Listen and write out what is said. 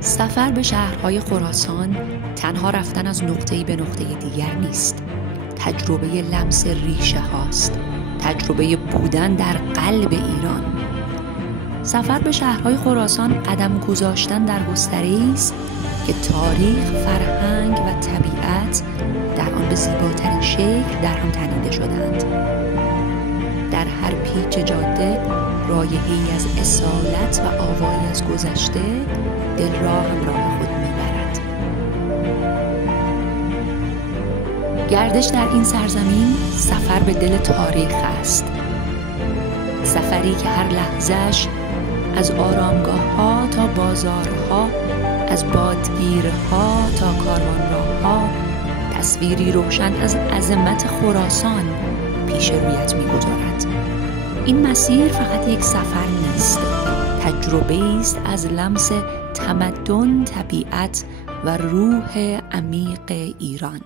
سفر به شهرهای خراسان تنها رفتن از نقطه‌ای به نقطه دیگر نیست. تجربه لمس ریشه هاست. تجربه بودن در قلب ایران. سفر به شهرهای خراسان قدم گذاشتن در گستره‌ای است که تاریخ، فرهنگ و طبیعت در آن به زیباترین شکل در هم تنیده شدند. در هر پیچ جاده رایحه‌ای از اصالت و آوایی از گذشته دل را همراه خود میبرد. گردش در این سرزمین سفر به دل تاریخ است. سفری که هر لحظه‌اش از آرامگاه‌ها تا بازارها، از بادگیرها تا کاروانراه‌ها تصویری روشن از عظمت خراسان پیش رویت می‌گذارد. این مسیر فقط یک سفر نیست، تجربه است از لمس تمدن، طبیعت و روح عمیق ایران.